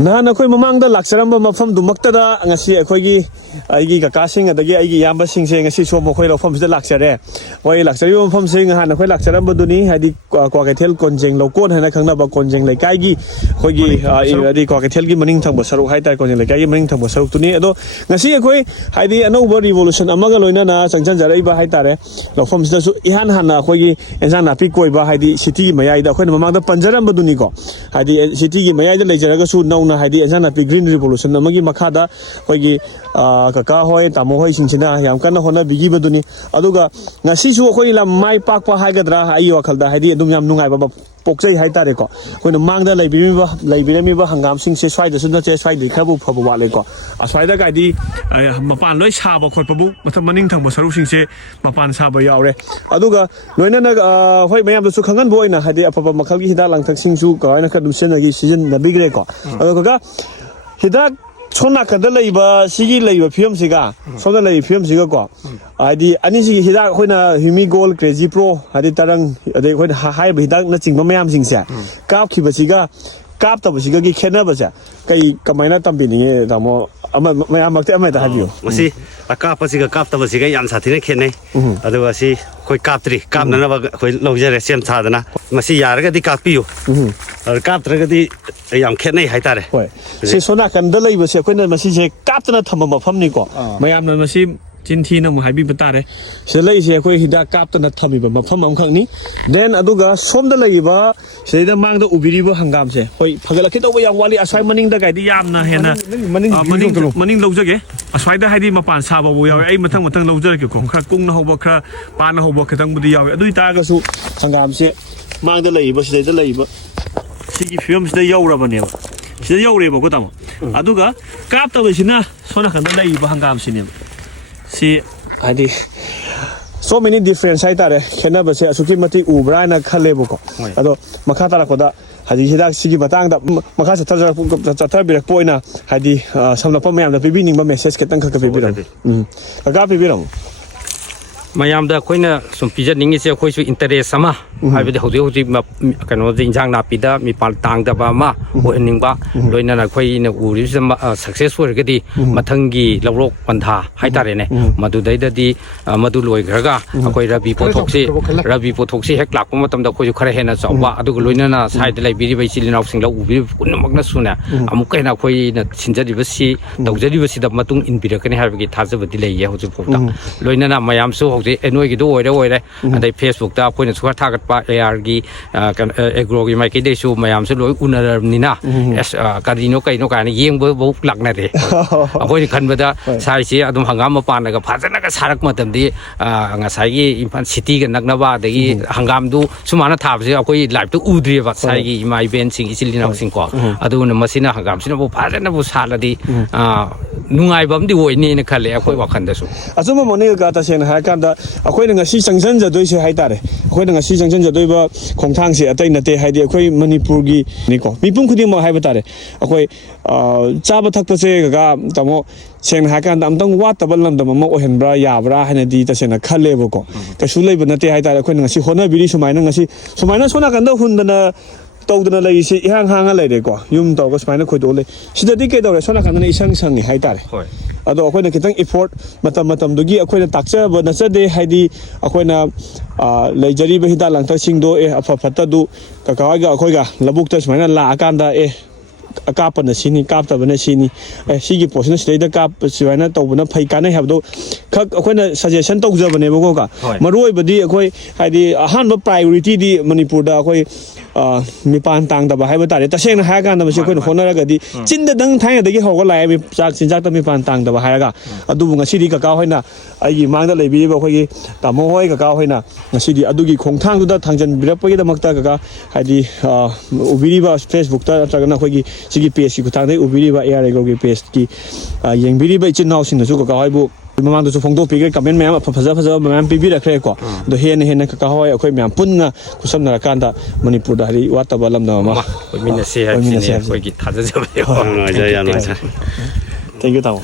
Nah, na koi mamang da laksaram ba mafam dumakta da ngasi akoigi aigi kakasing adagi aigi yamba sing se ngasi so mo koi lofam da laksare oi laksari mafam sing ha na koi laksaram ba duni hadi Kwaketel konjeng lokon hana khangna ba konjeng laikai gi khoigi adi Kwaketel gi maning thang ba saru hai tai konjeng laikai gi maning thang ba saru tuni ado ngasi akoi hadi anova revolution amaga loina na changchan jarai ba hai tare lofam da su ihan hana khoigi enjang na pi koi ba hadi city gi mayai da khoi mamang da panjaram ba duni ko hadi city gi mayai da leijaraga su nauna hadi enjang na pi green revolution amagi makhada khoigi kaka hoi tamo hoi singchina yam kana hona bigi baduni aduga ngasi su khoi la mai pak pa haigadra ai wakhalda hadi adum yam nungai ba pokjai hai tare ko khoina mangda laibirami ba hangam sing se swai da sunna che swai li khabu phabu wa le ko aswai da gai di mapan loi saba khot pabu matham maning thang ba saru sing se mapan saba yaure aduga loina na hoi mayam da su khangan boina hadi apapa makhal gi hida langthak sing su ka na khadum sen gi season na bigre ko aduga hida Sona kada laiba sigi laiba film siga sona laiba film siga ko adi ani sigi hida khoina humi gold crazy pro adi tarang adi khoina hai ba hida na chingba mayam singse kap khiba siga kap ta ba siga gi khena ba sa kai kamaina tambi ni damo ama mayam makte ama ta habiyo masi kap pa siga kap ta ba siga yan sathine khene adu wasi khoi kap tri kap na ba khoi lojare sem thadana masi yaraga di kapiyo kap traga di yam khene hai tare hoi se sona kan da laiba se khoina masi se kap ta na thamba mafam ni ko mayam na masi Chinthi na mo haibi batare se lai se khoi hida kap ta na thami ba mafam am khang ni then aduga som da laiba se da mang da ubiri ba hangam se hoi phagala ki to ba yang wali aswai maning da gai di yam na hena maning lojage aswai da haidi mapan sa ba bo yaw ai mathang lojage ko khra kung na hoba khra pa na hoba khatang budi yaw adui ta ga su hangam se mang da laiba se da laiba sigi film se da yawra ba ne se da yawre ba ko tamo aduga kap ta ba sina sona kan da laiba hangam sine See, Adi. So many different sides are Kena Base, Asuki Mati, Ubrana, Kaleboko. Ado, Makata Koda, Hadi Hidak Sigi Batang, Makasa Tatabira Poina, Hadi, some of them, the beginning of messages, Katanka Bibiram. A gapi biram. Mayam da koina sum pija ningi se khoi su interest sama habi de hodi hodi kano de injang na pida mi pal tang da ba ma ho ening ba loina na khoi na uri successful ga di mathangi lawrok pantha hai tare ne madu dai da di madu loi graga khoi rabi pothok si hek lak ma tam da khoi su khare hena chawa adu loina na side lai biri bai chili naw sing la ubi kunmak na suna amu kai na khoi na sinjari ba si tawjari ba si da matung in birakani habi gi thajabadi lai ye hoju phota loina na mayam su enoi gi do oire adai Facebook ta koina suka thagat pa AR gi agro gi mai ki de su mayam su loi unar nina es kadino kai no kan yeng bo lakna re akoi khan bada sai si adum hangam ma pan ga phajana ga sarak matam di nga sai gi Imphal city ga nakna ba de gi hangam du sumana thab se akoi live to udri ba sai gi mai ben sing isilina sing ko adu na masina hangam sina bo phajana bo sala di nungai bam di oi ni na khale akoi wakhan da su azuma moni ga ta sen ha kan da akoi nga si changjan ja doi se hai tare akoi nga si changjan ja doi ba khongthang se atai na te hai di akoi Manipur gi ni ko mipum khudi mo hai ba tare akoi chaba thak pa se ga tamo sen ha kan dam tang wat tabal lam dam ma ohen bra ya bra hana di ta sen khale bo ko ka su lei ba na te hai tare akoi nga si hona biri sumaina nga si sumaina sona kan da hundana tawdana lai se ihang hanga lai de ko yum taw ga sumaina khoi do le sida di ke dawre sona kan na isang sang ni hai tare ado akoina kitang effort matam dugi akoina takcha ba na chade haidi akoina leijari ba hida langta singdo afa phata du kaka ga akoi ga labuk ta smaina la akanda akapa na sini kapta bana sini sigi posna sida kap siwaina tawbana phai kanai habdo khak akoina suggestion tawjabane bo ka maroi badi akoi haidi ahan ba priority di Manipur da akoi mipan tang da ba haiba tare taseng na ha kan da basi akoina honara ga di chinda dang thai da gi hoga lai mi chak sinjak ta mipan tang da ba haiga adu nga sidi kaka hoina ai mangda leibi ba khoi tamo hoi kaka hoina ngasidi adugi khongthang du da thangjan birapagi da makta kaka haidi ubiri ba Facebook ta tragana khoi sigi page ki kuthang dai ubiri ba AR Agro gi page ki yengbiri ba ichin naw sin da su kaka haibu mamang da su phongdo pige comment ma'am phaja ma'am pibi rakre ko do hen ka hoi akhoi ma'am punna kusam na kan da Manipur da ri wata balam da ma mina se ha khoi gi thaja jabe ja ya no thank you tamo